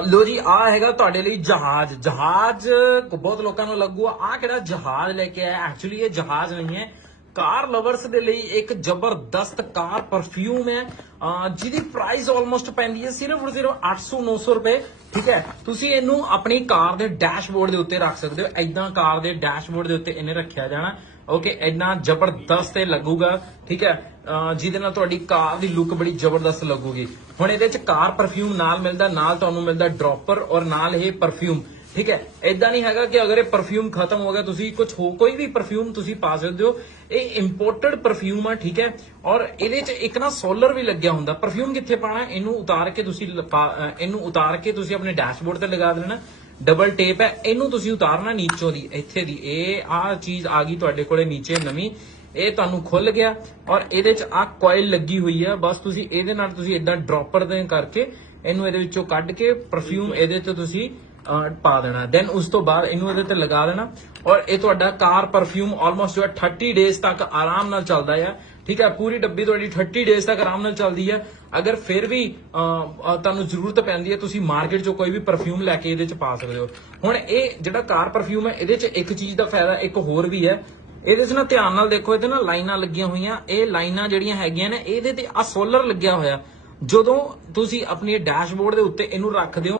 ਲੋ ਜੀ ਆ ਹੈਗਾ ਤੁਹਾਡੇ ਲਈ ਜਹਾਜ਼। ਜਹਾਜ਼, ਬਹੁਤ ਲੋਕਾਂ ਨੂੰ ਲੱਗੂ ਆ ਕਿਹੜਾ ਜਹਾਜ਼ ਲੈ ਕੇ ਆਇਆ? ਐਕਚੁਅਲੀ ਇਹ ਜਹਾਜ਼ ਨਹੀਂ ਹੈ। ਕਾਰ ਲਵਰਸ ਦੇ ਲਈ ਇੱਕ ਜ਼ਬਰਦਸਤ ਕਾਰ ਪਰਫਿਊਮ ਹੈ। ਜਿਹਦੀ ਪ੍ਰਾਈਸ ਆਲਮੋਸਟ ਪੈਂਦੀ ਹੈ ਸਿਰਫ ਔਰ ਸਿਰਫ 800 900 ਰੁਪਏ। ਠੀਕ ਹੈ? ਤੁਸੀਂ ਇਹਨੂੰ ਆਪਣੀ ਕਾਰ ਦੇ ਡੈਸ਼ਬੋਰਡ ਦੇ ਉੱਤੇ ਰੱਖ ਸਕਦੇ ਹੋ। ਐਦਾਂ ਕਾਰ ਦੇ ਡੈਸ਼ਬੋਰਡ ਦੇ ਉੱਤੇ ਇਹਨੇ ਰੱਖਿਆ ਜਾਣਾ। ਓਕੇ ਇੰਨਾ ਜ਼ਬਰਦਸਤ ਇਹ ਲੱਗੂਗਾ, ਠੀਕ ਹੈ? ਜਿਹਦੇ ਨਾਲ ਤੁਹਾਡੀ ਕਾਰ ਦੀ ਲੁੱਕ ਬੜੀ ਜ਼ਬਰਦਸਤ ਲੱਗੂਗੀ। ਹੁਣ ਇਹਦੇ ਚ ਕਾਰ ਪਰਫਿਊਮ ਨਾਲ ਮਿਲਦਾ, ਨਾਲ ਤੁਹਾਨੂੰ ਮਿਲਦਾ ਡ੍ਰੌਪਰ ਔਰ ਨਾਲ ਇਹ ਪਰਫਿਊਮ ਠੀਕ ਹੈ? ਇਦਾਂ ਨਹੀਂ ਹੈਗਾ ਕਿ ਅਗਰ ਇਹ ਪਰਫਿਊਮ ਖਤਮ ਹੋ ਗਿਆ, ਤੁਸੀਂ ਕੁਝ ਹੋ, ਕੋਈ ਵੀ ਪਰਫਿਊਮ ਤੁਸੀਂ ਪਾ ਸਕਦੇ ਹੋ। ਇਹ ਇੰਪੋਰਟਡ ਪਰਫਿਊਮ ਆ, ਠੀਕ ਹੈ? ਔਰ ਇਹਦੇ ਚ ਇੱਕ ਨਾ ਸੋਲਰ ਵੀ ਲੱਗਿਆ ਹੁੰਦਾ। ਪਰਫਿਊਮ ਕਿੱਥੇ ਪਾਣਾ? ਇਹਨੂੰ ਉਤਾਰ ਕੇ ਤੁਸੀਂ ਇਹਨੂੰ ਉਤਾਰ ਕੇ ਤੁਸੀਂ ਆਪਣੇ ਡੈਸ਼ਬੋਰਡ ਤੇ ਲਗਾ ਦੇਣਾ। ਡਬਲ ਟੇਪ ਹੈ। ਇਹਨੂੰ ਤੁਸੀਂ ਉਤਾਰਨਾ ਨੀਚੋਂ ਦੀ ਇੱਥੇ ਦੀ। ਇਹ ਆ ਚੀਜ਼ ਆ ਗਈ ਤੁਹਾਡੇ ਕੋਲੇ ਨੀਚੇ ਨਵੀਂ। ਇਹ ਤੁਹਾਨੂੰ ਖੁੱਲ ਗਿਆ ਔਰ ਇਹਦੇ ਚ ਆ ਕੋਇਲ ਲੱਗੀ ਹੋਈ ਹੈ ਬਸ ਤੁਸੀਂ ਇਹਦੇ ਨਾਲ ਤੁਸੀਂ ਇਦਾਂ ਡ੍ਰੌਪਰ ਦੇ ਕਰਕੇ ਇਹਨੂੰ ਇਹਦੇ ਵਿੱਚੋਂ ਕੱਢ ਕੇ ਪਰਫਿਊਮ ਇਹਦੇ ਤੇ ਤੁਸੀਂ ਪਾ ਦੇਣਾ। ਦੈਨ ਉਸ ਤੋਂ ਬਾਅਦ ਇਹਨੂੰ ਇਹਦੇ ਤੇ ਲਗਾ ਦੇਣਾ। ਔਰ ਇਹ ਤੁਹਾਡਾ ਕਾਰ ਪਰਫਿਊਮ ਆਲਮੋਸਟ ਜੋ ਹੈ 30 ਡੇਜ਼ ਤੱਕ ਆਰਾਮ ਨਾਲ ਚੱਲਦਾ ਹੈ ਠੀਕ ਹੈ, ਪੂਰੀ ਡੱਬੀ ਤੁਹਾਡੀ 30 ਡੇਜ਼ ਤੱਕ ਆਰਾਮ ਨਾਲ ਚੱਲਦੀ ਹੈ। ਅਗਰ ਫਿਰ ਵੀ ਤੁਹਾਨੂੰ ਜ਼ਰੂਰਤ ਪੈਂਦੀ ਹੈ, ਤੁਸੀਂ ਮਾਰਕੀਟ 'ਚੋਂ ਕੋਈ ਵੀ ਪਰਫਿਊਮ ਲੈ ਕੇ ਇਹਦੇ 'ਚ ਪਾ ਸਕਦੇ ਹੋ। ਹੁਣ ਇਹ ਜਿਹੜਾ ਕਾਰ ਪਰਫਿਊਮ ਹੈ, ਇਹਦੇ 'ਚ ਇੱਕ ਚੀਜ਼ ਦਾ ਫਾਇਦਾ ਇੱਕ ਹੋਰ ਵੀ ਹੈ। ਇਹਦੇ 'ਚ ਨਾ ਧਿਆਨ ਨਾਲ ਦੇਖੋ, ਇਹਦੇ ਨਾਲ ਲਾਈਨਾਂ ਲੱਗੀਆਂ ਹੋਈਆਂ। ਇਹ ਲਾਈਨਾਂ ਜਿਹੜੀਆਂ ਹੈਗੀਆਂ ਨੇ, ਇਹਦੇ ਤੇ ਆ ਸੋਲਰ ਲੱਗਿਆ ਹੋਇਆ। ਜਦੋਂ ਤੁਸੀਂ ਆਪਣੀ ਡੈਸ਼ਬੋਰਡ ਦੇ ਉੱਤੇ ਇਹਨੂੰ ਰੱਖਦੇ ਹੋ